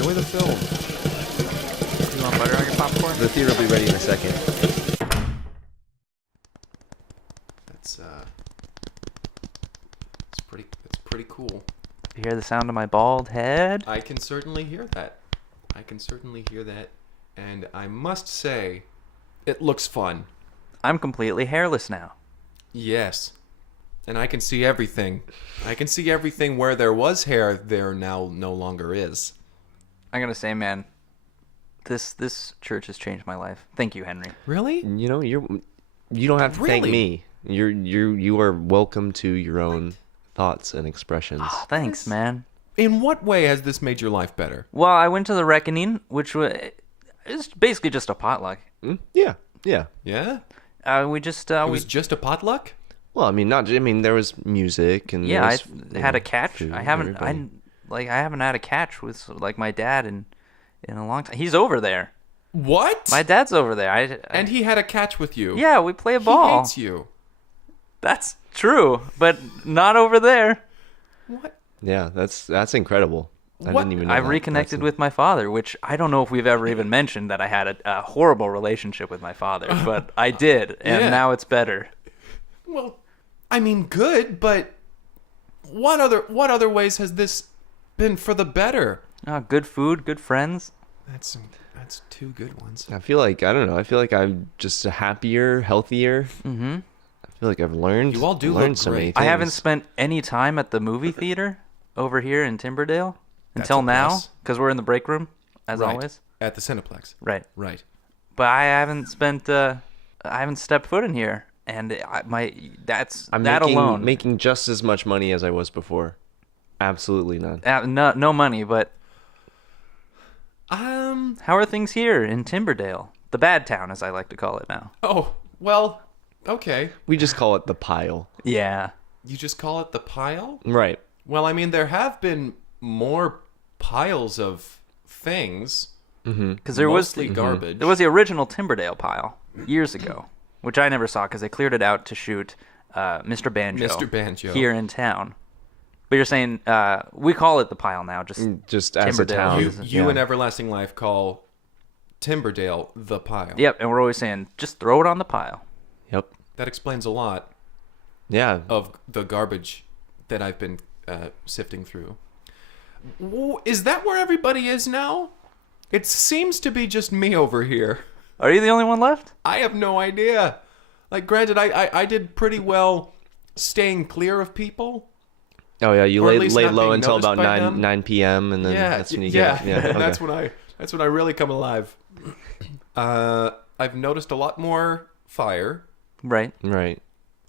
enjoy the film. You want butter on your popcorn? The theater will be ready in a second. That's pretty cool. You hear the sound of my bald head? I can certainly hear that. And I must say, it looks fun. I'm completely hairless now. Yes. And I can see everything. I can see everything where there was hair, there now no longer is. I'm gonna say, man, this church has changed my life. Thank you, Henry. Really? You know, you don't have to thank me. You are welcome to your own thoughts and expressions. Oh, thanks, man. In what way has this made your life better? Well, I went to the Reckoning, which was basically just a potluck. Yeah. Yeah? It was just a potluck? Well, I mean, there was music and yeah, there was, I had a catch. food I and haven't everybody. I haven't had a catch with like my dad in a long time. He's over there. What? My dad's over there. And he had a catch with you. Yeah, we play a ball. He hates you. That's true, but not over there. What? Yeah, that's incredible. I didn't even know I that. reconnected with my father, which I don't know if we've ever even mentioned that I had a horrible relationship with my father, but I did, and now it's better. Well, I mean, good, but what other ways has this been for the better? Good food, good friends. That's two good ones. I feel like I'm just happier, healthier. Mm-hmm. I feel like I've learned. You all do learned look so many great. things. I haven't spent any time at the movie theater over here in Timberdale until a now, plus. because we're in the break room, as Right. always. At the Cineplex. Right. Right. But I haven't stepped foot in here, and I'm that alone. making just as much money as I was before. Absolutely none. No money, but Um. how are things here in Timberdale? The bad town, as I like to call it now. Oh, well, okay. We just call it the pile. Yeah. You just call it the pile? Right. Well, I mean, there have been more piles of things. Because there was Mostly garbage. There was the original Timberdale pile years ago, which I never saw because they cleared it out to shoot Mr. Banjo. Mr. Banjo. Here in town. But you're saying we call it the pile now, just As a Timberdale. town. You Yeah. and Everlasting Life call Timberdale the pile. Yep, and we're always saying just throw it on the pile. Yep. That explains a lot Yeah. of the garbage that I've been sifting through. Is that where everybody is now? It seems to be just me over here. Are you the only one left? I have no idea. Like, granted, I did pretty well staying clear of people. Oh yeah, you Or at laid least not low being until about noticed by 9 them. 9 p.m. and then that's when you get and okay. that's when I really come alive. I've noticed a lot more fire. Right. Right.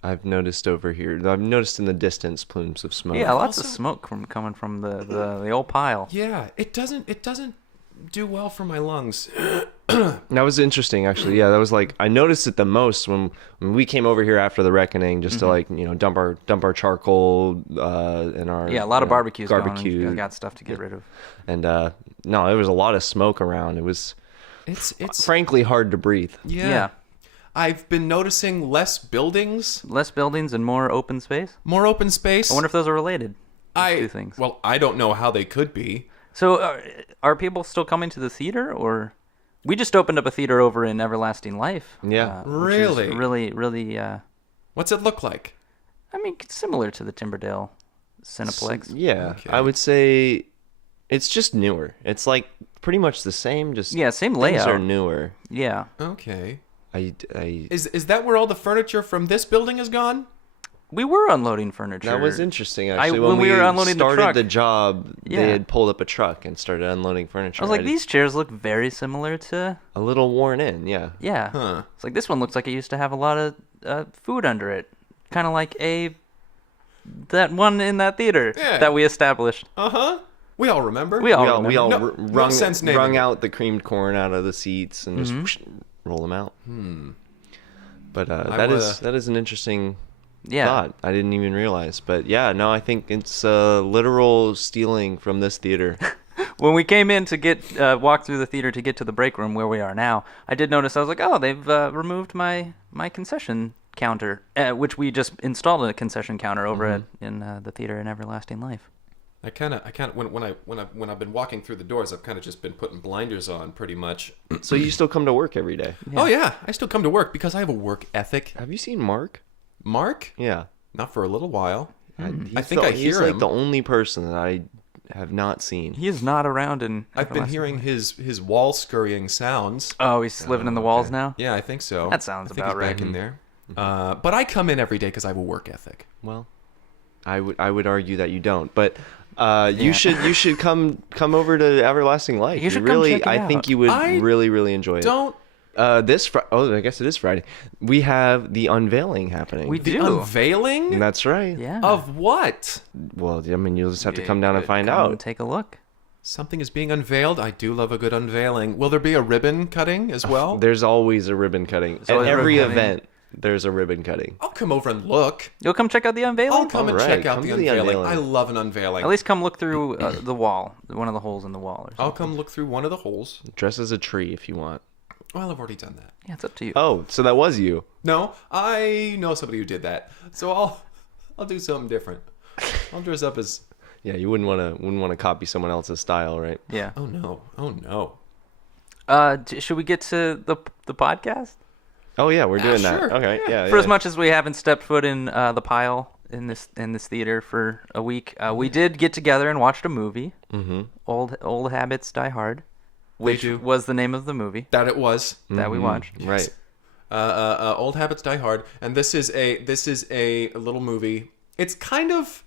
I've noticed over here. I've noticed in the distance plumes of smoke. Yeah, lots of Also- smoke coming from the old pile. Yeah, it doesn't do well for my lungs. That was interesting, actually. Yeah, that was like I noticed it the most when we came over here after the reckoning, just to like dump our charcoal and our Yeah, a lot of barbecues going on. barbecue We got stuff to get rid of. and no, there was a lot of smoke around. It was It's frankly hard to breathe. Yeah. I've been noticing less buildings, Less buildings and more open space. more open space. I wonder if those are related. Those two things. Well, I don't know how they could be. So, are people still coming to the theater, or we just opened up a theater over in Everlasting Life? Yeah. which is Really? really. What's it look like? I mean, it's similar to the Timberdale Cineplex. Yeah, Okay. I would say it's just newer. It's like pretty much the same. Just Yeah, same things layout. are newer. Yeah. Okay. I Is that where all the furniture from this building is gone? We were unloading furniture. That was interesting, actually. when we were unloading the started truck. the job, Yeah. they had pulled up a truck and started unloading furniture. I was like, these chairs look very similar to. a little worn in, yeah. Yeah. Huh. It's like this one looks like it used to have a lot of food under it, kind of like that one in that theater Yeah. that we established. Uh-huh. We all remember. We all we remember. all No- no wrung, sense naming wrung it. out the creamed corn out of the seats and Mm-hmm. just roll them out. But I that is an interesting Yeah. thought. I didn't even realize. But yeah, no, I think it's literal stealing from this theater. When we came in to get walk through the theater to get to the break room where we are now, I did notice. I was like, oh, they've removed my concession counter, which we just installed a concession counter over in the theater in Everlasting Life. When I've been walking through the doors, I've kind of just been putting blinders on pretty much. So you still come to work every day? Oh yeah, I still come to work because I have a work ethic. Have you seen Mark? Mark? Yeah. Not for a little while. I He's hear like him. the only person that I have not seen. He is not around in. I've been hearing his wall scurrying sounds. Oh, he's living in the walls now. Yeah, I think so. That sounds I think about he's right. back in there. But I come in every day because I have a work ethic. Well, I would argue that you don't, but you should come over to Everlasting Life. You should really, come check it I think out. you would I really enjoy it. Don't I guess it is Friday. We have the unveiling happening. We the do. unveiling That's right. Yeah. of what? Well, I mean, you'll just have to come down and find Come out. and take a look. Something is being unveiled. I do love a good unveiling. Will there be a ribbon cutting as well? There's always a ribbon cutting. At always a every ribbon cutting. event, there's a ribbon cutting. I'll come over and look. You'll come check out the unveiling? I'll come and Alright, check out come the to the unveiling. unveiling. I love an unveiling. At least come look through the wall, one of the holes in the wall. Or something. I'll come look through one of the holes. Dress as a tree if you want. Well, I've already done that. Yeah, it's up to you. Oh, so that was you. No, I know somebody who did that. So I'll do something different. I'll dress up as. Yeah, you wouldn't want to copy someone else's style, right? Yeah. Oh no. Should we get to the podcast? Oh yeah, we're doing that. sure. Okay, yeah. For as much as we haven't stepped foot in the pile in this theater for a week, we did get together and watched a movie. Mm-hmm. Old Habits Die Hard, which do. was the name of the movie That it was. that we watched. Right. Old Habits Die Hard, and this is a little movie. It's kind of,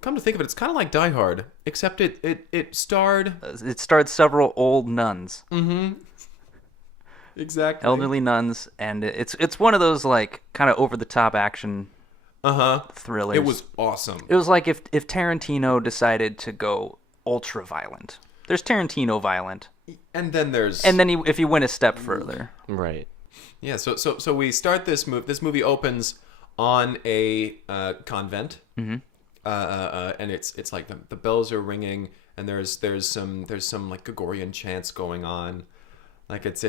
come to think of it, it's kind of like Die Hard, except it starred It starred several old nuns, exactly elderly nuns, and it's one of those like kind of over the top action thrillers. It was awesome. It was like if Tarantino decided to go ultra violent. There's Tarantino violent, And then there's and then if you went a step further, Right. yeah. So we start this movie. This movie opens on a convent, and it's like the bells are ringing, and there's some like Gregorian chants going on, like it's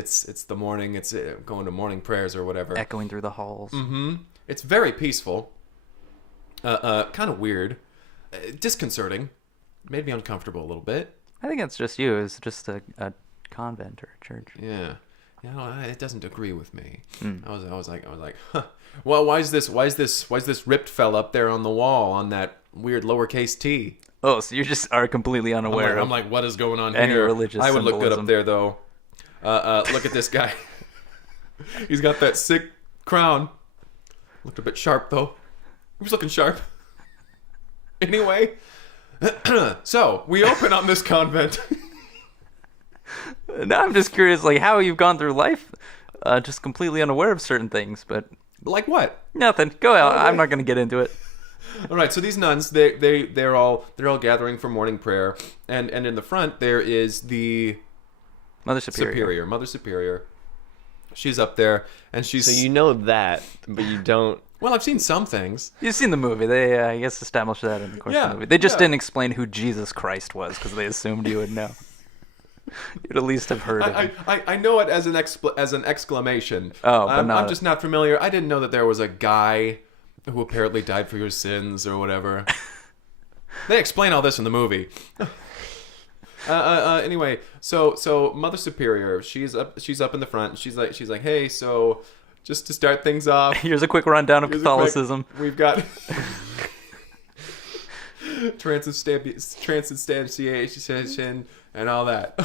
the morning. It's going to morning prayers or whatever. echoing through the halls. It's very peaceful. Kind of weird, disconcerting, made me uncomfortable a little bit. I think that's just you. It's just a convent or a church. Yeah, it doesn't agree with me. I was like, huh. Well, why is this ripped fella up there on the wall on that weird lowercase t? Oh, so you just are completely unaware. I'm like, what is going on any here? religious I would look good symbolism. up there though. Look at this guy. He's got that sick crown. Looked a bit sharp though. He was looking sharp. Anyway, so we open on this convent. Now I'm just curious, like how you've gone through life, just completely unaware of certain things. But Like what? nothing. Go out. I'm not going to get into it. All right, so these nuns, they're all gathering for morning prayer, and in the front there is the Mother Superior. Mother Superior. She's up there, and she's. So you know that, but you don't. Well, I've seen some things. You've seen the movie. They, I guess, established that in the course of Yeah, the movie. They just yeah. didn't explain who Jesus Christ was because they assumed you would know. You'd at least have heard of him. I know it as an exclamation. Oh, but I'm not- just not familiar. I didn't know that there was a guy who apparently died for your sins or whatever. They explain all this in the movie. Anyway, so Mother Superior, she's up in the front. She's like, hey, so just to start things off, Here's a quick rundown of here's a quick- Catholicism. we've got transubstantiation and all that.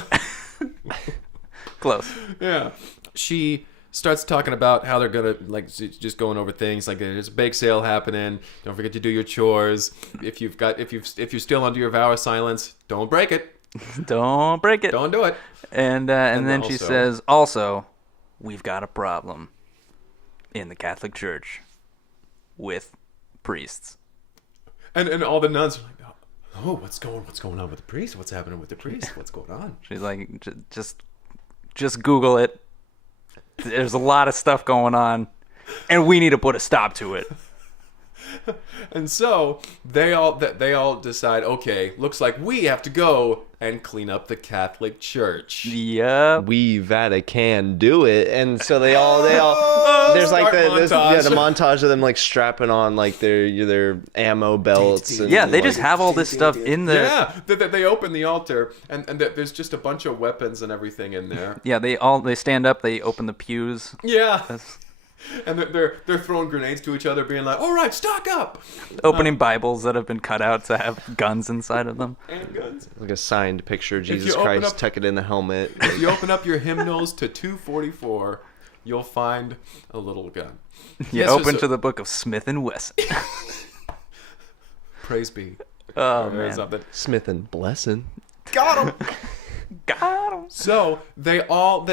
Close. Yeah. She starts talking about how they're gonna just going over things like there's a bake sale happening. Don't forget to do your chores. If you're still under your vow of silence, don't break it. Don't break it. Don't do it. And then she also- says, also, we've got a problem in the Catholic Church with priests. And all the nuns are like, oh, what's going on with the priest? What's happening with the priest? What's going on? She's like, just Google it. There's a lot of stuff going on, and we need to put a stop to it. And so they all decide, okay, looks like we have to go and clean up the Catholic Church. Yep. We Vatican do it, and so they all there's like the montage of them like strapping on like their ammo belts. And, yeah, they just have all this stuff in there. Yeah, they open the altar, and there's just a bunch of weapons and everything in there. Yeah, they stand up, they open the pews. Yeah. And they're throwing grenades to each other, being like, "All right, stock up!" Opening Bibles that have been cut out to have guns inside of them. And guns. Like a signed picture of Jesus you open Christ up- tucking in the helmet. If you open up your hymnals to 244, you'll find a little gun. You open to the book of Smith and Wesson. Praise be. Oh man. Something. Smith and Blesson. Got him. Got 'em. So they all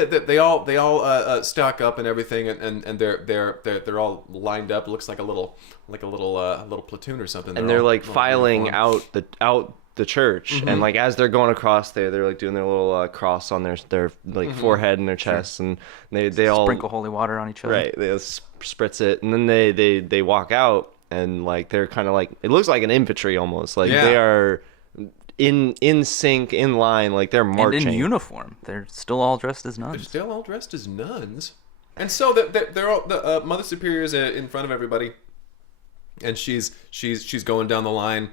stock up and everything, and they're all lined up. It looks like a little platoon or something. And they're all- like all filing uniformed. out the church, and like as they're going across, they're like doing their little cross on their like forehead and their chest, and they all Sprinkle holy water on each other. right. They spritz it, and then they walk out, and like they're kind of like, it looks like an infantry almost. Like Yeah. they are in sync, in line, like they're marching. And in uniform. They're still all dressed as They're nuns. still all dressed as nuns, and so they're all the Mother Superior is in front of everybody, and she's going down the line.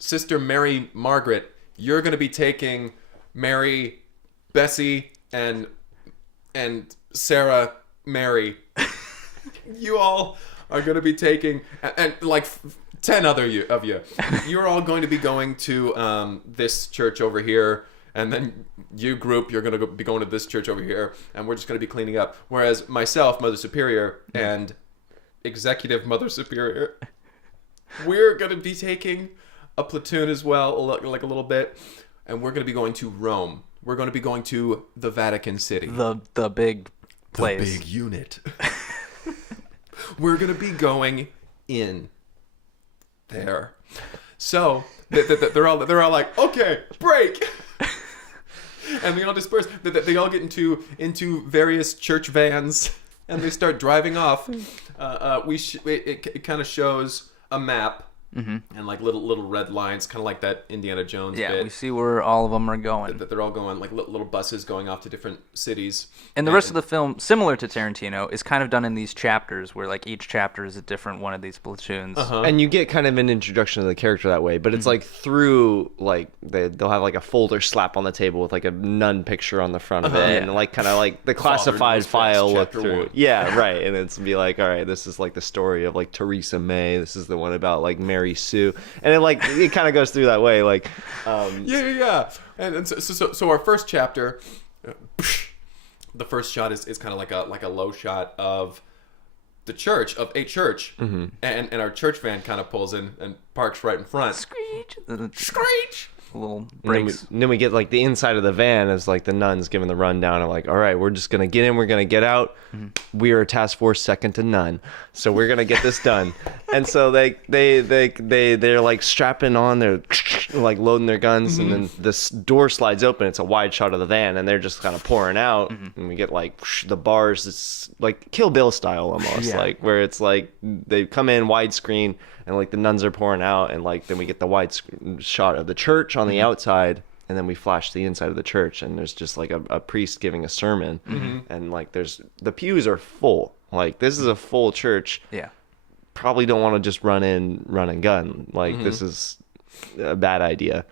Sister Mary Margaret, you're going to be taking Mary, Bessie, and Sarah Mary. You all are going to be taking, and like 10 other of you. You're all going to be going to this church over here, and then you group, you're going to be going to this church over here, and we're just going to be cleaning up. Whereas myself, Mother Superior, and Executive Mother Superior, we're going to be taking a platoon as well, like a little bit, and we're going to be going to Rome. We're going to be going to the Vatican City. The big place. The big unit. We're going to be going in there. So they're all like, okay, break. And they all disperse. They all get into various church vans, and they start driving off. It kind of shows a map. And like little red lines, kind of like that Indiana Jones Yeah, bit. we see where all of them are going. That they're all going, like little buses going off to different cities. And the rest of the film, similar to Tarantino, is kind of done in these chapters where like each chapter is a different one of these platoons. And you get kind of an introduction to the character that way, but it's like through like they'll have like a folder slap on the table with like a nun picture on the front of it, and like kind of like the classified file look chapter through. 1. Yeah, right. And it's be like, all right, this is like the story of like Theresa May. This is the one about like Mary Sue, and it kind of goes through that way. Like, Yeah. And so our first chapter, the first shot is kind of like a low shot of the church, of a church, and our church van kind of pulls in and parks right in front. Screech! Screech! Little and breaks. then we get like the inside of the van as like the nuns giving the rundown of like, all right, we're just gonna get in, we're gonna get out. We are a task force second to none, so we're gonna get this done. And so they're like strapping on, they're like loading their guns, and then this door slides open. It's a wide shot of the van, and they're just kind of pouring out, and we get like the bars. It's like Kill Bill style almost, like where it's like they come in widescreen, and like the nuns are pouring out, and like then we get the wide shot of the church on the outside, and then we flash the inside of the church, and there's just like a priest giving a sermon, and like the pews are full. Like this is a full church. Yeah. Probably don't want to just run and gun. Like this is a bad idea.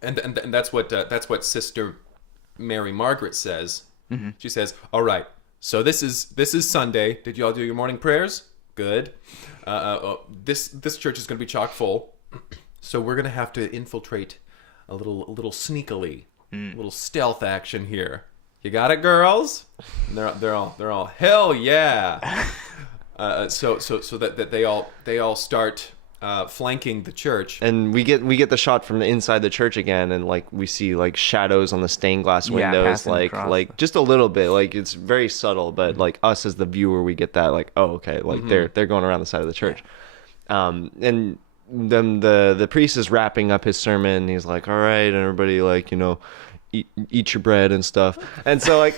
And that's what Sister Mary Margaret says. She says, "All right, so this is Sunday. Did you all do your morning prayers? Good. This church is going to be chock full, so we're going to have to infiltrate a little sneakily, a little stealth action here. You got it, girls?" And they're all hell yeah. So that they all start flanking the church. And we get the shot from the inside the church again, and like we see like shadows on the stained glass windows, passing like across just a little bit. Like it's very subtle, but like us as the viewer, we get that like, oh okay, like they're going around the side of the church. And then the priest is wrapping up his sermon. He's like, all right, everybody, like, you know, eat your bread and stuff. And so like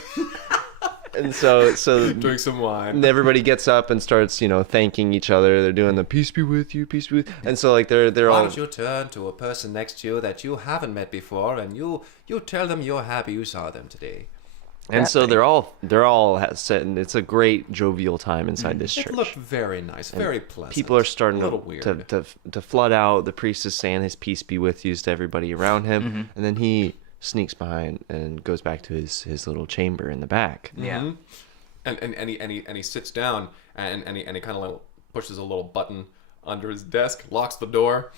And so Drink some wine. everybody gets up and starts, thanking each other. They're doing the peace be with you, peace be with you. And so like they're Why all don't you turn to a person next to you that you haven't met before, and you tell them you're happy you saw them today. and so they're all set, and it's a great jovial time inside this church. It looked very nice, very pleasant. People are starting a little weird. to flood out. The priest is saying his peace be with you to everybody around him, and then he sneaks behind and goes back to his little chamber in the back. Yeah. And he sits down and he kind of like pushes a little button under his desk, locks the door,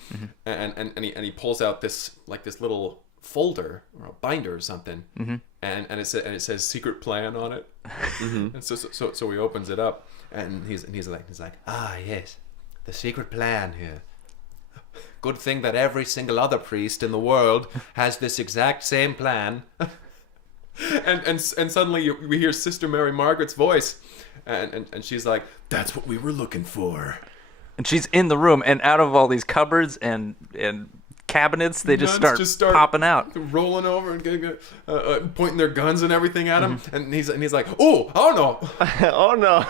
and he pulls out this little folder or a binder or something, and it says secret plan on it. And so he opens it up, and he's like, yes, the secret plan here. Good thing that every single other priest in the world has this exact same plan. and suddenly we hear Sister Mary Margaret's voice, and she's like, "That's what we were looking for." And she's in the room, and out of all these cupboards and cabinets, they just start popping out, rolling over and getting, pointing their guns and everything at him. And he's like, oh no, oh no.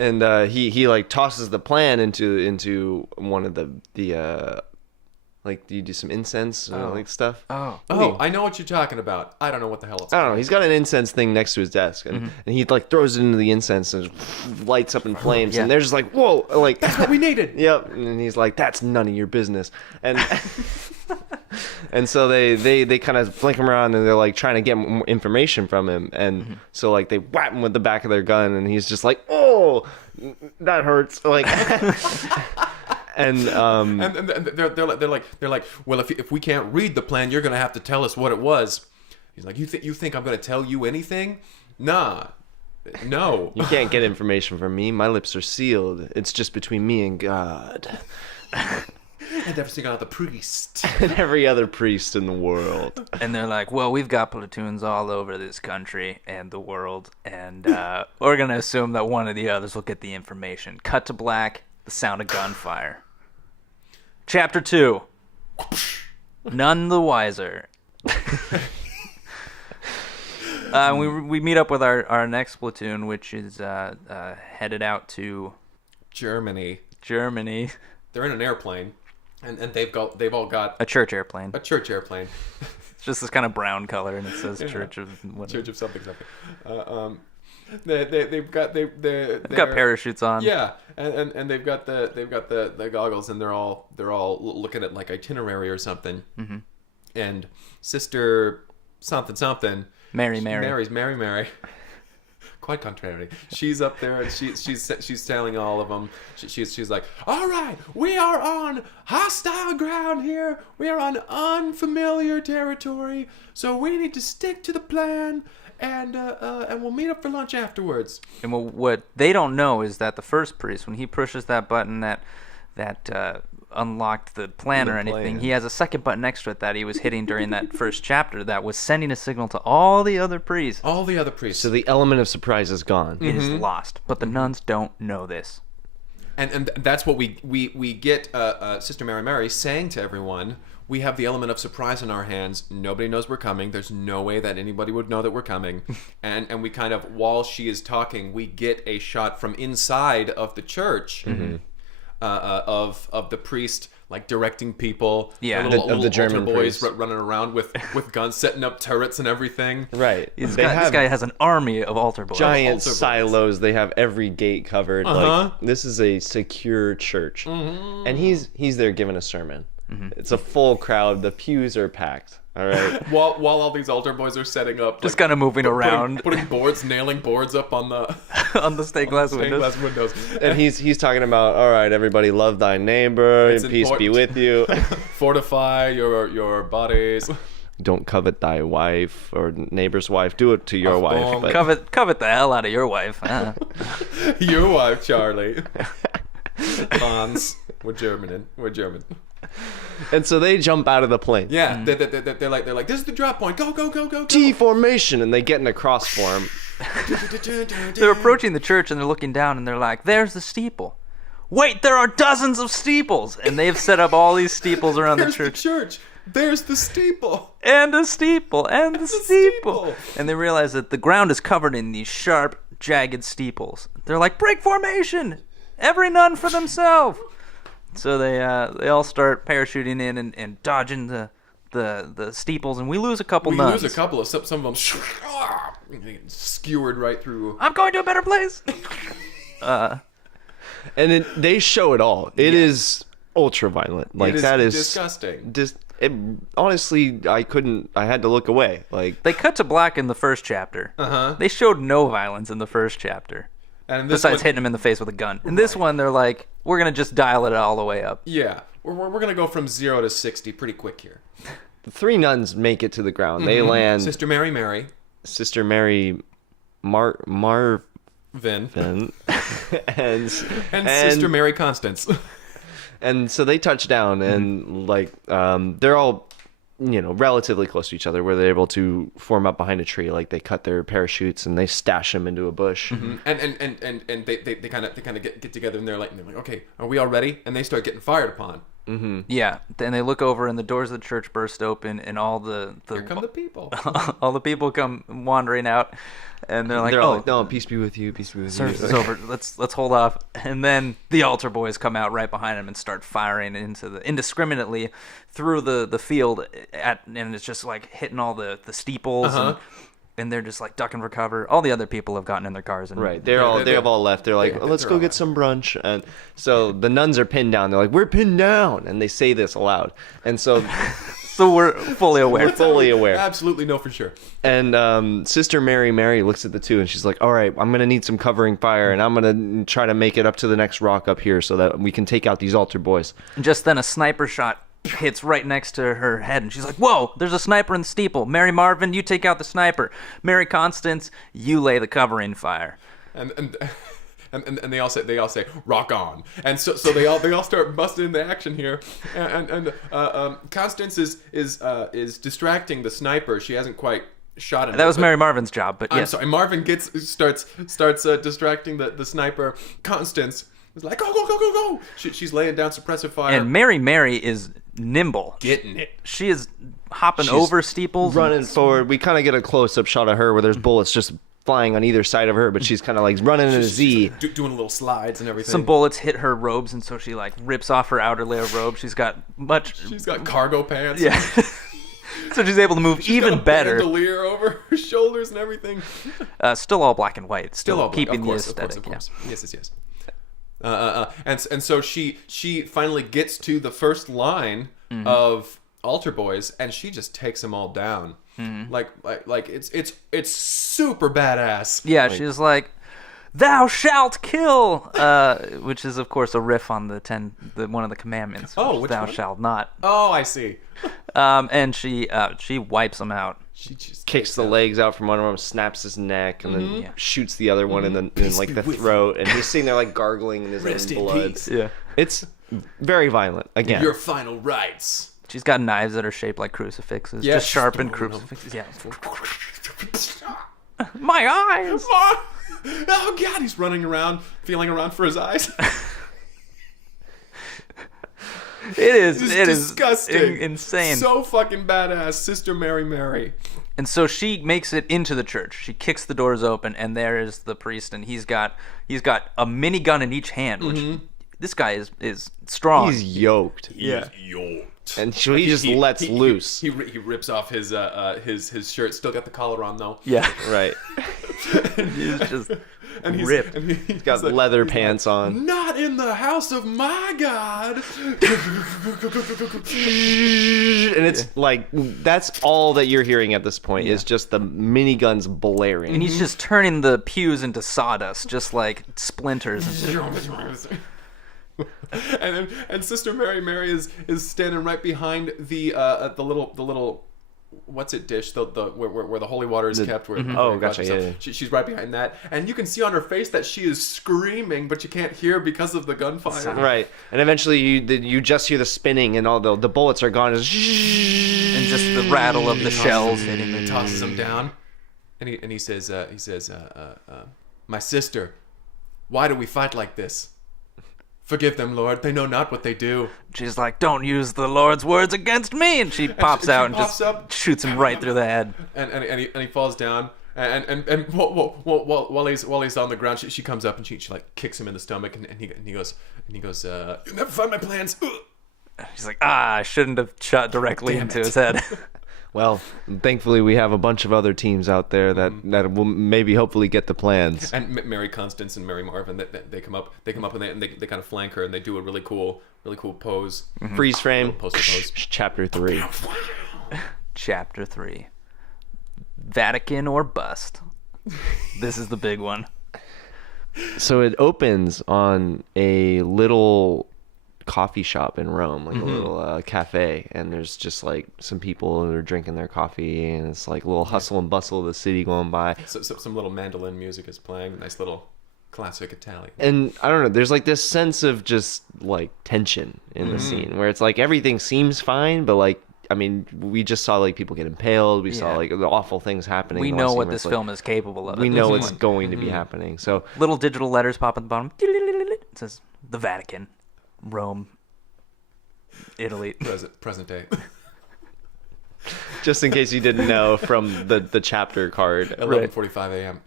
And he like tosses the plan into one of the like, do you do some incense like stuff? Oh, I know what you're talking about. I don't know what the hell it's I don't called. know. He's got an incense thing next to his desk, and he like throws it into the incense and it lights up in flames, and they're just like, whoa, like That's what we needed. Yep. And he's like, that's none of your business. And and so they kind of flank him around, and they're like trying to get more information from him, and so like they whap him with the back of their gun, and he's just like, oh, that hurts, like. And they're like, well, if we can't read the plan, you're gonna have to tell us what it was. He's like, you think I'm gonna tell you anything? Nah, no. You can't get information from me. My lips are sealed. It's just between me and God. And every single other priest. And every other priest in the world. And they're like, well, we've got platoons all over this country and the world, and we're going to assume that one of the others will get the information. Cut to black, the sound of gunfire. Chapter 2. None the wiser. We meet up with our next platoon, which is headed out to Germany. They're in an airplane, and they've all got a church airplane. A church airplane. It's just this kind of brown color, and it says Church of whatever. Church of something. They've got parachutes on. Yeah, and they've got the goggles, and they're all looking at like itinerary or something. And Sister something Mary. Quite contrary. She's up there, and she's telling all of them. She's like, all right, we are on hostile ground here. We are on unfamiliar territory, so we need to stick to the plan. And we'll meet up for lunch afterwards. And what they don't know is that the first priest, when he pushes that button that unlocked the plan or anything, he has a second button next to it that he was hitting during that first chapter that was sending a signal to all the other priests. So the element of surprise is gone. It is lost. But the nuns don't know this. And that's what we get Sister Mary saying to everyone. We have the element of surprise in our hands. Nobody knows we're coming. There's no way that anybody would know that we're coming. And we kind of, while she is talking, we get a shot from inside of the church of the priest like directing people. Yeah, little the German altar boys priest. running around with guns, setting up turrets and everything. Right. This guy has an army of altar boys. Giant altar boys. silos. They have every gate covered. Like, this is a secure church. And he's there giving a sermon. It's a full crowd. The pews are packed. All right. While all these altar boys are setting up, just kind of moving around, putting boards, nailing boards up on the on the stained glass windows. And he's talking about, all right, everybody, love thy neighbor, and peace be with you. Fortify your bodies. Don't covet thy wife or neighbor's wife. Do it to your wife. But... Covet the hell out of your wife. Your wife, Charlie. Bonds. We're German. And so they jump out of the plane. Yeah, they're like, this is the drop point. Go. T formation, and they get in a cross form. They're approaching the church, and they're looking down, and they're like, "There's the steeple. Wait, there are dozens of steeples!" And they've set up all these steeples around the church. The church. There's the steeple. And a steeple, and the steeple. And they realize that the ground is covered in these sharp, jagged steeples. They're like, break formation! Every nun for themselves! So they all start parachuting in and dodging the steeples, and we lose a couple nuns. We lose a couple of some of them skewered right through. I'm going to a better place! And they show it all. It is ultra violent. Like, that is disgusting. Honestly, I had to look away. Like, They cut to black in the first chapter. They showed no violence in the first chapter. And this Besides one, hitting him in the face with a gun. In this one, they're like, we're going to just dial it all the way up. yeah, we're gonna go from 0 to 60 pretty quick here. the 3 nuns make it to the ground. They land. Sister Mary, Sister Mary, Marvin, Vin, and Sister Mary Constance. And so they touch down, and like they're all, relatively close to each other, where they're able to form up behind a tree. Like, they cut their parachutes and they stash them into a bush. And they kind of get together, and they're like, okay, are we all ready? And they start getting fired upon. Yeah, then they look over and the doors of the church burst open, and all the Here come the people. all the people come wandering out, and they're like, no, peace be with you, peace be with service you. is over. Let's hold off. And then the altar boys come out right behind them and start firing indiscriminately through the field, and it's just like hitting all the steeples, and they're just like ducking for cover. All the other people have gotten in their cars, and Right, they have all left. They're like, let's go get some brunch. And so the nuns are pinned down. They're like, we're pinned down, and they say this aloud. And so we're fully aware. We're fully aware. Absolutely know for sure. And Sister Mary looks at the two, and she's like, all right, I'm going to need some covering fire, and I'm going to try to make it up to the next rock up here so that we can take out these altar boys. And just then a sniper shot hits right next to her head, and she's like, whoa, there's a sniper in the steeple. Mary Marvin, you take out the sniper. Mary Constance, you lay the covering fire. And they all say rock on, and so they all start busting into action here, and Constance is distracting the sniper. She hasn't quite shot him. That was Mary Marvin's job, but I'm yes. sorry, Marvin starts distracting the sniper. Constance is like, go. She's laying down suppressive fire, And Mary is nimble. getting it. She is hopping over steeples, Running forward. We kind of get a close-up shot of her where there's bullets just flying on either side of her, but she's kind of like running in a Z. She's like doing little slides and everything. Some bullets hit her robes, and so she like rips off her outer layer of robe. She's got cargo pants. Yeah. So she's able to move even got a better. bandolier over her shoulders and everything. Still all black and white. Still all black, keeping of course, the aesthetic. Of course. Yes. And so she finally gets to the first line of altar boys, and she just takes them all down. Like it's super badass. Yeah, she's like, "Thou shalt kill," which is of course a riff on the one of the commandments. Which thou one? shalt not. Oh, I see. And she wipes them out. She just Kicks the legs out from under him, snaps his neck, and then shoots the other one in the throat, and he's sitting there like gargling in his Rest own in blood. peace. Yeah. It's very violent. Again, Your final rites. She's got knives that are shaped like crucifixes, Yeah, just sharpened crucifixes. Yeah. My eyes. Oh God, he's running around, feeling around for his eyes. It is disgusting. insane. So fucking badass, Sister Mary. And so she makes it into the church. She kicks the doors open, and there is the priest, and he's got a minigun in each hand, which this guy is strong. he's yoked. Yeah. Yoked. And so he just lets loose. He rips off his shirt. Still got the collar on though. Yeah. Right. He's just And ripped. He's Got leather pants on. Not in the house of my God. And it's like, that's all that you're hearing at this point is just the miniguns blaring. And he's just turning the pews into sawdust, just like splinters and shit. and Sister Mary is standing right behind the little what's it dish where the holy water is kept. Where Gotcha. Yeah. She's right behind that, and you can see on her face that she is screaming, but you can't hear because of the gunfire. Right. And eventually you just hear the spinning, and all the bullets are gone. And just the rattle of the shells hitting He the tosses them down, and he says, my sister, why do we fight like this? Forgive them, Lord. They know not what they do. She's like, don't use the Lord's words against me. And she pops out and just shoots him right through the head. And he falls down. And while he's on the ground, she comes up and she like kicks him in the stomach. And he goes, you'll never find my plans. She's like, I shouldn't have shot directly into his head. Well, thankfully we have a bunch of other teams out there that will maybe hopefully get the plans. And Mary Constance and Mary Marvin, they come up and they kind of flank her and they do a really cool pose. Freeze frame. Poster pose. Chapter 3. Chapter 3. Vatican or bust. This is the big one. So it opens on a little coffee shop in Rome, like a little cafe, and there's just like some people who are drinking their coffee, and it's like a little hustle and bustle of the city going by. So some little mandolin music is playing, nice little classic Italian. And I don't know, there's like this sense of just like tension in the scene where it's like everything seems fine, but like, I mean, we just saw like people get impaled. We saw like the awful things happening. We know what this film is capable of. We know what's going to be happening. So little digital letters pop at the bottom. It says the Vatican, Rome, Italy. Present day. just in case you didn't know from the chapter card. 11:45 a.m.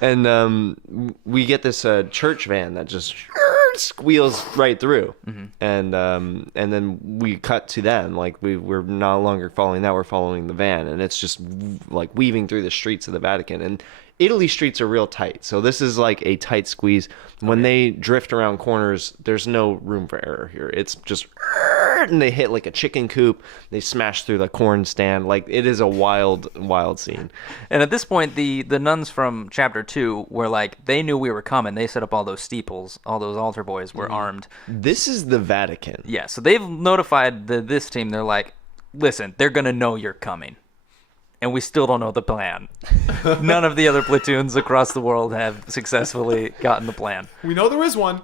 And we get this church van that just squeals right through, and then we cut to them. Like we're no longer following that; we're following the van, and it's just like weaving through the streets of the Vatican. And Italy streets are real tight, so this is like a tight squeeze. When they drift around corners, there's no room for error here. It's just, and they hit like a chicken coop. They smash through the corn stand. Like it is a wild scene. And at this point, the nuns from chapter 2 were like, they knew we were coming. They set up all those steeples. All those altar boys were armed. This is the Vatican. Yeah, so they've notified this team. They're like, listen, they're gonna know you're coming. And we still don't know the plan. None of the other platoons across the world have successfully gotten the plan. We know there is one.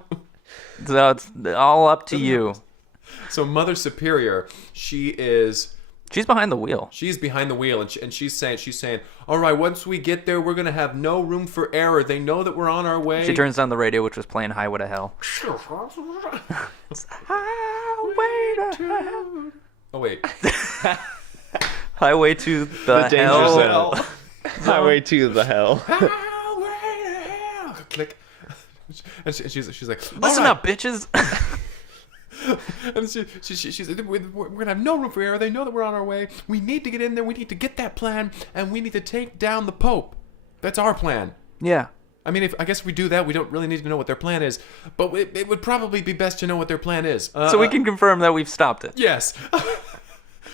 So it's all up to you. So Mother Superior, she's behind the wheel. She's behind the wheel, and she's saying, all right, once we get there, we're gonna have no room for error. They know that we're on our way. She turns on the radio, which was playing Highway to Hell. Highway to Hell. Oh wait. Highway to the danger hell. zone. Highway to the hell. Highway to hell. Click. And she's like, listen up, bitches. And she's like, we're gonna have no room for error. They know that we're on our way. We need to get in there. We need to get that plan, and we need to take down the Pope. That's our plan. Yeah. I mean, I guess if we do that, we don't really need to know what their plan is. But it would probably be best to know what their plan is. So we can confirm that we've stopped it. Yes.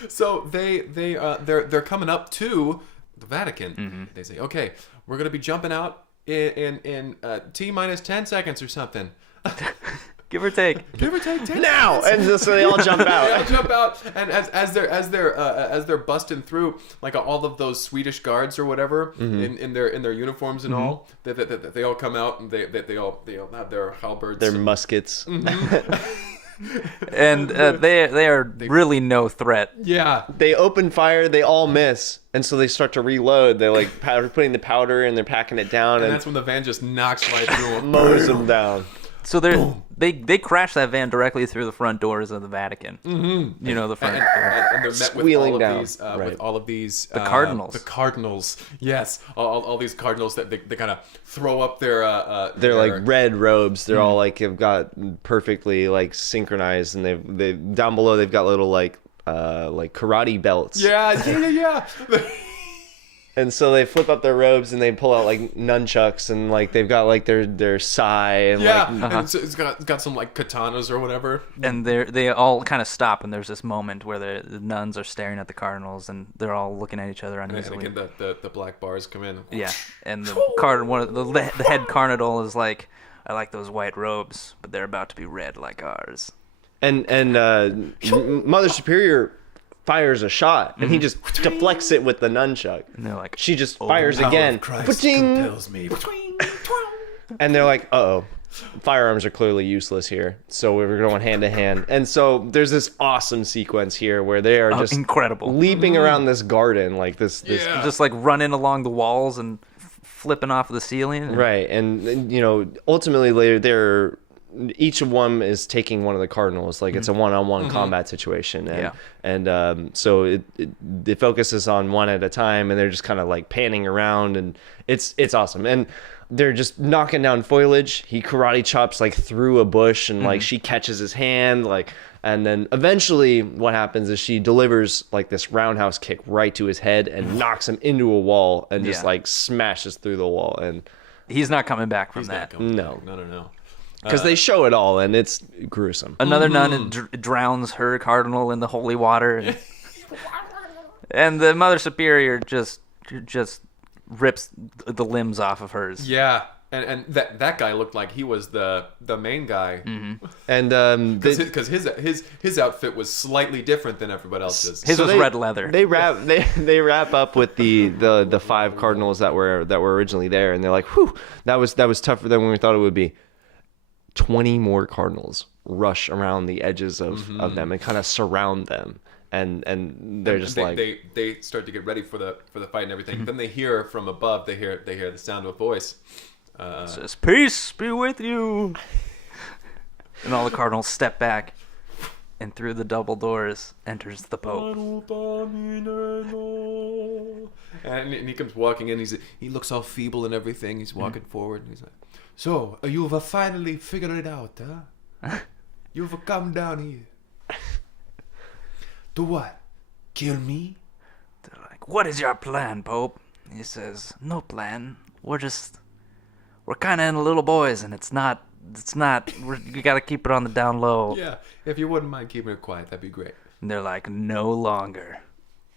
So they're coming up to the Vatican. They say, okay, we're gonna be jumping out in T minus 10 seconds or something. Give or take. Give or take 10 Now, seconds. and so they all jump out. They all jump out, and as they're busting through, like all of those Swedish guards or whatever in their uniforms and all, they all come out and they all have their halberds, Their muskets. And they are really no threat. Yeah. They open fire, they all miss, and so they start to reload. They're like putting the powder and they're packing it down, And that's when the van just knocks right through them. mows them down. So they crash that van directly through the front doors of the Vatican. Mm-hmm. You know, the front. And they're met Squealing with all down. of these, Right. with all of these The cardinals. The cardinals, yes, all these cardinals that they kind of throw up their. They're like red robes. They're all like have got perfectly like synchronized, and they down below they've got little like karate belts. Yeah. And so they flip up their robes and they pull out like nunchucks, and like they've got like their sai and and it's got some like katanas or whatever. And they all kind of stop, and there's this moment where the nuns are staring at the cardinals, and they're all looking at each other And uneasily. again, the black bars come in. Yeah, and the head cardinal is like, I like those white robes, but they're about to be red like ours. and Mother Superior fires a shot, and he just deflects it with the nunchuck. And they're like, She just fires again. Ba-ting! Compels me. And they're like, uh-oh, firearms are clearly useless here. So we're going hand to hand. And so there's this awesome sequence here where they are just incredible, leaping around this garden like this. Yeah. just like running along the walls and flipping off the ceiling. Right. And you know, ultimately later each of one is taking one of the cardinals, like it's a one-on-one combat situation, and so it focuses on one at a time, and they're just kind of like panning around, and it's awesome, and they're just knocking down foliage. He karate chops like through a bush, and like she catches his hand, like. And then eventually what happens is she delivers like this roundhouse kick right to his head and knocks him into a wall and just like smashes through the wall. And he's not coming back from that. No. No. Because they show it all and it's gruesome. Another nun drowns her cardinal in the holy water. And the Mother Superior just rips the limbs off of hers. Yeah. And that guy looked like he was the main guy, and because his outfit was slightly different than everybody else's. His was red leather. They wrap up with the 5 cardinals that were originally there, and they're like, "Whew, that was tougher than we thought it would be." 20 more cardinals rush around the edges of them and kind of surround them, and they're just they start to get ready for the fight and everything. Then they hear from above. They hear the sound of a voice. Says, "Peace be with you." And all the cardinals step back, and through the double doors enters the Pope. And he comes walking in. He looks all feeble and everything. He's walking forward. And he's like, "So you've finally figured it out, huh? You've come down here. To what? Kill me?" They're like, "What is your plan, Pope?" He says, "No plan. We're kind of in little boys, and it's not. You got to keep it on the down low." Yeah, if you wouldn't mind keeping it quiet, that'd be great. And they're like, "No longer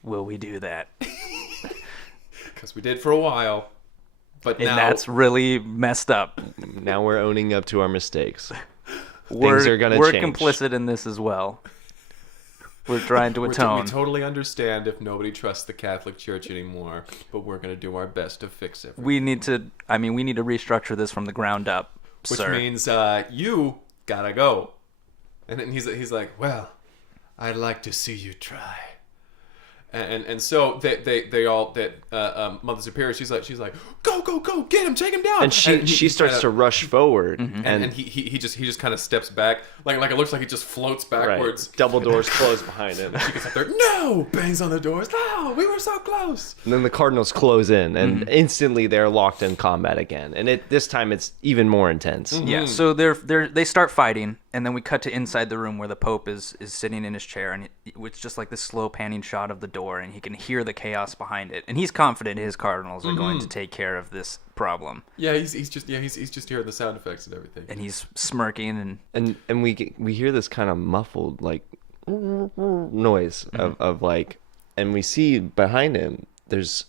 will we do that." Because we did for a while, but And now that's really messed up. Now we're owning up to our mistakes. We're Things are gonna we're change. complicit in this as well. We're trying to atone. We totally understand if nobody trusts the Catholic Church anymore, but we're going to do our best to fix it. We need to restructure this from the ground up, Which sir. means you gotta go. And then he's like, "Well, I'd like to see you try." And so they all Mother Superior, she's like, go, get him, take him down. And she starts to rush forward, and he just kind of steps back, like it looks like he just floats backwards. Right. Double doors close behind him. She gets up there, no, bangs on the doors. No, we were so close. And then the Cardinals close in, and instantly they're locked in combat again. And this time it's even more intense. Yeah, so they start fighting, and then we cut to inside the room where the Pope is sitting in his chair, and it's just like this slow panning shot of the door, and he can hear the chaos behind it, and he's confident his cardinals are going to take care of this problem. Yeah, he's just hearing the sound effects and everything, and he's smirking, and we hear this kind of muffled like noise of like, and we see behind him there's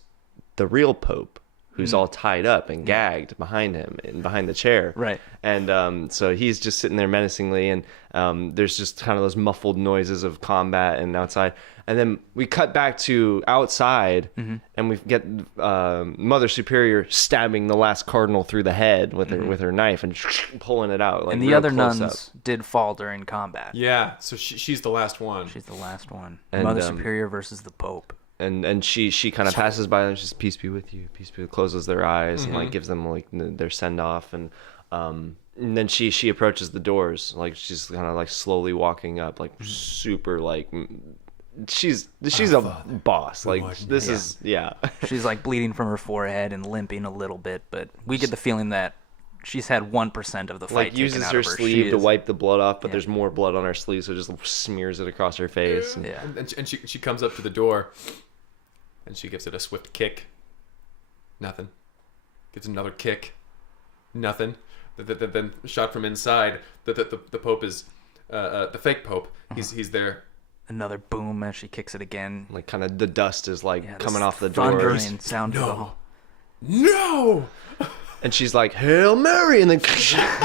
the real Pope, who's all tied up and gagged behind him and behind the chair. Right. And so he's just sitting there menacingly, and there's just kind of those muffled noises of combat and outside. And then we cut back to outside, and we get Mother Superior stabbing the last cardinal through the head with her knife and pulling it out. Like, and the other nuns did fall during combat. Yeah, so she's the last one. She's the last one. And, Mother Superior versus the Pope. And she kind of passes by them, she's peace be with you, closes their eyes and like gives them like their send off, and then she approaches the doors, like she's kind of like slowly walking up, like super like she's a boss, like this is She's like bleeding from her forehead and limping a little bit, but we get the feeling that she's had 1% of the fight like uses her sleeve to wipe the blood off, but there's more blood on her sleeve, so it just smears it across her face. And she comes up to the door, and she gives it a swift kick. Nothing. Gives another kick. Nothing. Then shot from inside. The Pope is the fake Pope. He's there. Another boom as she kicks it again. Like kind of the dust is like coming off the thundering doors. Sound. No. And she's like, "Hail Mary!" and then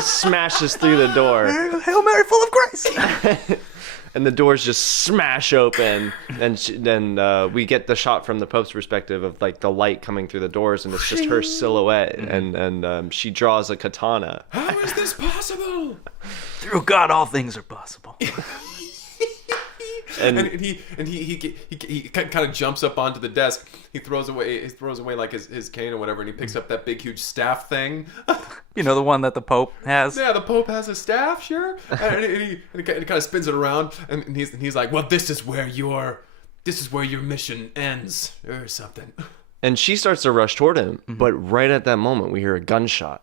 smashes through the door. Hail Mary, full of grace! And the doors just smash open, and then we get the shot from the Pope's perspective of like the light coming through the doors, and it's just her silhouette, and she draws a katana. How is this possible? Through God, all things are possible. And he kind of jumps up onto the desk. He throws away like his cane or whatever, and he picks up that big huge staff thing. You know, the one that the Pope has? Yeah, the Pope has a staff, sure. And he kind of spins it around, and he's like, well, this is where your mission ends, or something. And she starts to rush toward him, but right at that moment, we hear a gunshot.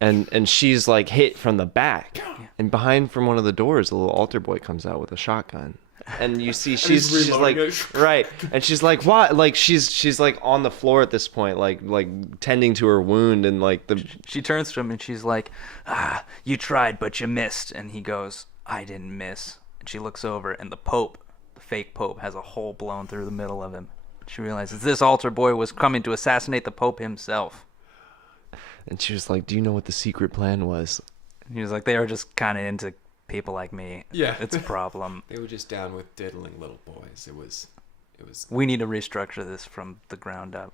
And she's like hit from the back. And behind from one of the doors, a little altar boy comes out with a shotgun. And you see she's like right, and she's like, what? Like she's like on the floor at this point, like tending to her wound, and like she turns to him and she's like, you tried but you missed. And he goes, I didn't miss. And she looks over, and the Pope, the fake Pope, has a hole blown through the middle of him. She realizes this altar boy was coming to assassinate the Pope himself. And she was like, do you know what the secret plan was? And he was like, they were just kind of into people like me. Yeah. It's a problem. They were just down with diddling little boys. It was. We need to restructure this from the ground up.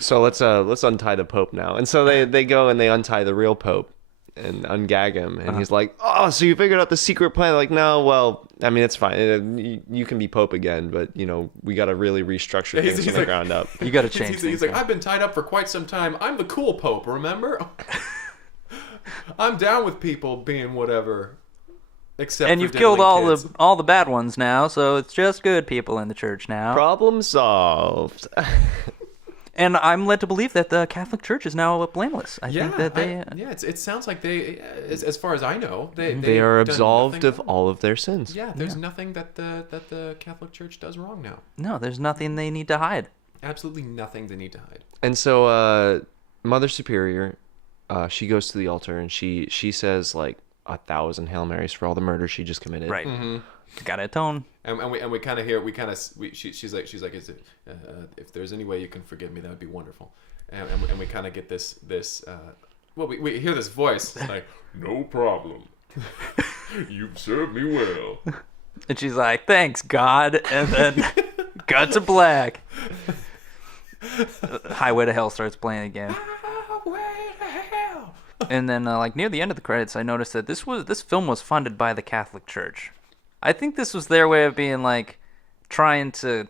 So let's untie the Pope now. And so they go and they untie the real Pope and ungag him. And he's like, oh, so you figured out the secret plan? Like, no, well, I mean, it's fine. You can be Pope again, but, you know, we got to really restructure things from the ground up. You got to change things. He's like, I've been tied up for quite some time. I'm the cool Pope, remember? I'm down with people being whatever. Except and you've killed all the bad ones now, so it's just good people in the church now. Problem solved. And I'm led to believe that the Catholic Church is now blameless. I think that they... it sounds like they, as far as I know, they are absolved of all of their sins. Yeah, there's nothing that the Catholic Church does wrong now. No, there's nothing they need to hide. Absolutely nothing they need to hide. And so Mother Superior, she goes to the altar and she says like 1,000 Hail Marys for all the murder she just committed. Right. Gotta atone. And we kind of hear she's like is it, if there's any way you can forgive me, that would be wonderful. And we kind of get this we hear this voice. It's like, no problem. You've served me well. And she's like, thanks God. And then cut to black. Highway to Hell starts playing again. Highway to Hell. And then like near the end of the credits, I noticed that this film was funded by the Catholic Church. I think this was their way of being like trying to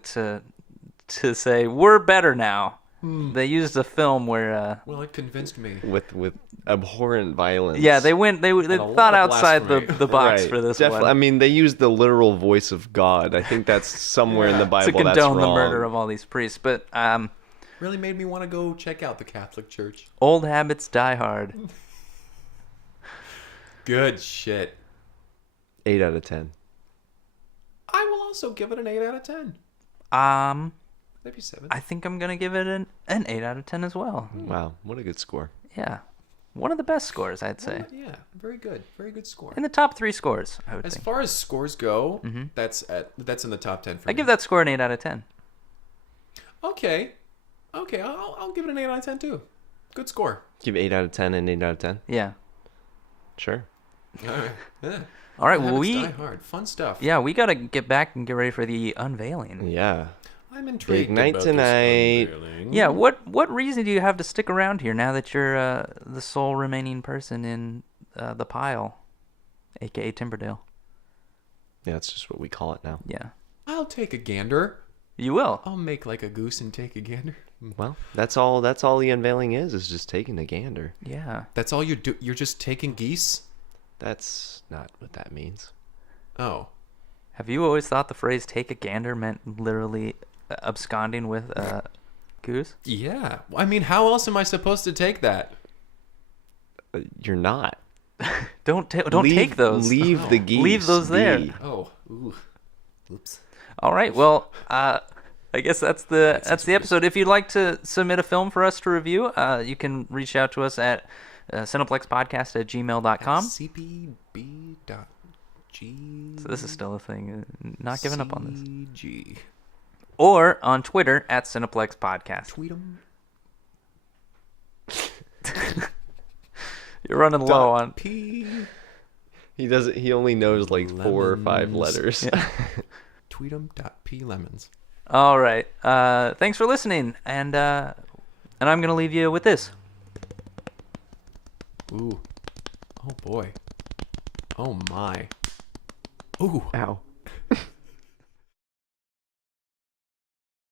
say we're better now. They used a film where well, it convinced me with abhorrent violence. Yeah, they thought outside the box right. for this Definitely. one. I mean, they used the literal voice of God. I think that's somewhere in the Bible to condone that's wrong. the murder of all these priests, but really made me want to go check out the Catholic Church. Old habits die hard. Good shit. 8 out of 10. I will also give it an 8 out of 10. Maybe 7. I think I'm gonna give it an 8 out of 10 as well. Wow, what a good score. Yeah, one of the best scores, I'd say. Yeah, very good score. In the top 3 scores, I would As think. far as scores go, that's in the top 10 for me. I give that score an 8 out of 10. Okay, I'll give it an 8 out of 10 too. Good score. Give 8 out of 10 and 8 out of 10? Yeah. Sure. All right. Yeah. All right, Habits well, die hard. Fun stuff. Yeah, we gotta get back and get ready for the unveiling. Yeah. I'm intrigued. Big night about tonight. This unveiling. Yeah, what reason do you have to stick around here now that you're the sole remaining person in the pile, aka Timberdale? Yeah, that's just what we call it now. Yeah. I'll take a gander. You will. I'll make like a goose and take a gander. Well, that's all the unveiling is just taking a gander. Yeah. That's all you do. You're just taking geese. That's not what that means. Oh. Have you always thought the phrase "take a gander" meant literally absconding with a goose? Yeah. I mean, how else am I supposed to take that? You're not. Don't take those. Leave the geese. Leave those there. be. Oh. Ooh. Oops. All right. Well, I guess that's the episode. If you'd like to submit a film for us to review, you can reach out to us at cineplexpodcast@gmail.com. cpb.g. So this is still a thing. Not giving up on this. CG. Or on Twitter at Cineplex Podcast. Tweet 'em. You're running low on. P. He only knows like 4 or 5 Lemons. letters. Yeah. Tweetum.p lemons. All right. Thanks for listening, and I'm gonna leave you with this. Ooh. Oh boy. Oh my. Ooh. Ow.